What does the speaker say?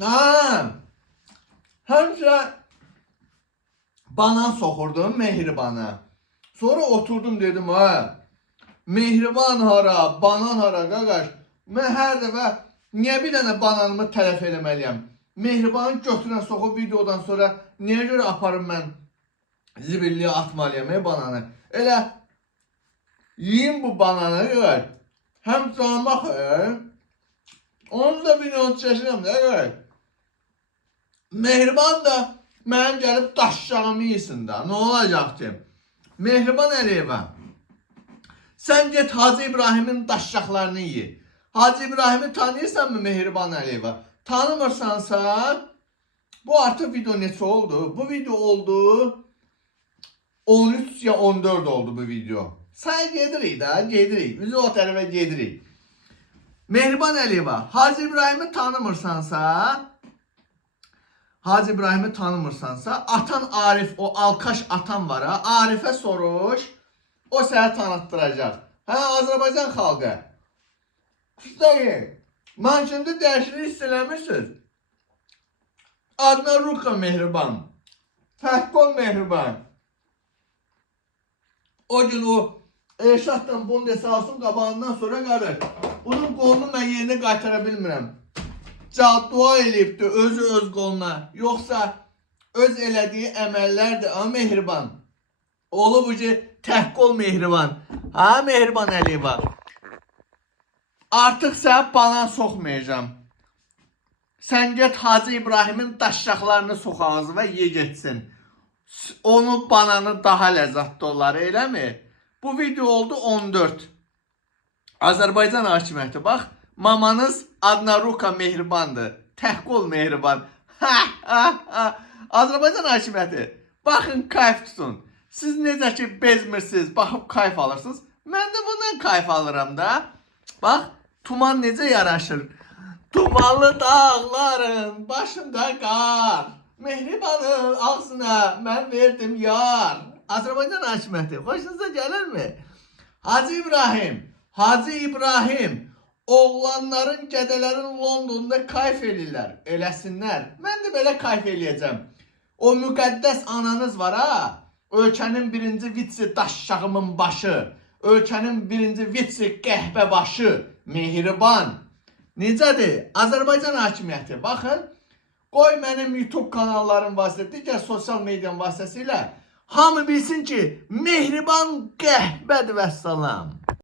Ha, həmişə banan soxurdum Mehribana. Sonra oturdum dedim ha. Mehriban hara, banan hara qaqaş. Mən hər dəfə niyə bir dənə bananımı tələf eləməliyəm? Mehribanı götürən soxub videodan sonra niyə görə aparım mən zibilliyə atmalıyam bananı? Elə yiyeyim bu bananı qaqaş. Həm canıma xeyir. Onu da videonu çəkirəm də qaqaş. Mehriban da mənim gəlib daşşağımı yesin də. Nə olacaq ki? Mehriban Əliyeva, sən get Hacı İbrahimin daşşaqlarını ye. Hacı İbrahimi tanıyırsan mı Mehriban Əliyeva? Tanımırsansa, bu artıq video neçə oldu? Bu video oldu 13 ya 14 oldu bu video. Say gedirik də, gedirik. Biz o tərəfə gedirik. Mehriban Əliyeva, Hacı İbrahimi tanımırsansa, atan Arif, o alkaş atan var ha, Arif'e soruş, o səni tanıttıracaq. Hə, Azərbaycan xalqı. Kustayı, mən şimdi dəyişiklik istələmişsiniz. Adına Ruka Mehriban, Təhqol Mehriban. O gün o Eşatdan Bundeshaus'un qabağından sonra qalır. Bunun qolunu mən yerinə qaytara bilmirəm. Dua eləyibdi özü öz qoluna. Yoxsa öz elədiyi əməllərdir. Ha Mehriban. Oğlu bu ki Təhqol Mehriban. Ha Mehriban Əliyeva. Artıq sənə banan soxmayacağım. Sən get Hacı İbrahimin daşşaqlarını soxağız və ye getsin. Onun bananı daha ləzzətli olar, eləmi? Bu video oldu 14. Azərbaycan hakimiyyəti, bax. Mamanız adına Ruka Mehribandır. Təhqol Mehriban. Azərbaycan hakimiyyəti. Baxın, kayf tutun. Siz necə ki bezmirsiniz, baxıb kayf alırsınız. Mən də bundan kayf alıram da. Bax, tuman necə yaraşır. Tumanlı dağların başında qar. Mehribanın ağzına mən verdim yar. Azərbaycan hakimiyyəti. Xoşunuza gəlirmi? Hacı İbrahim. Oğlanların, gədələrin Londonda kayf eləyirlər. Eləsinlər. Mən də belə kayf eləyəcəm. O müqəddəs ananız var ha. Ölkənin birinci vitsi daşşağımın başı. Ölkənin birinci vitsi qəhbə başı. Mehriban. Necədir? Azərbaycan hakimiyyəti. Baxın. Qoy mənim YouTube kanallarım vasitəsilə, digər sosial medianın vasitəsilə hamı bilsin ki, Mehriban qəhbədir və salam.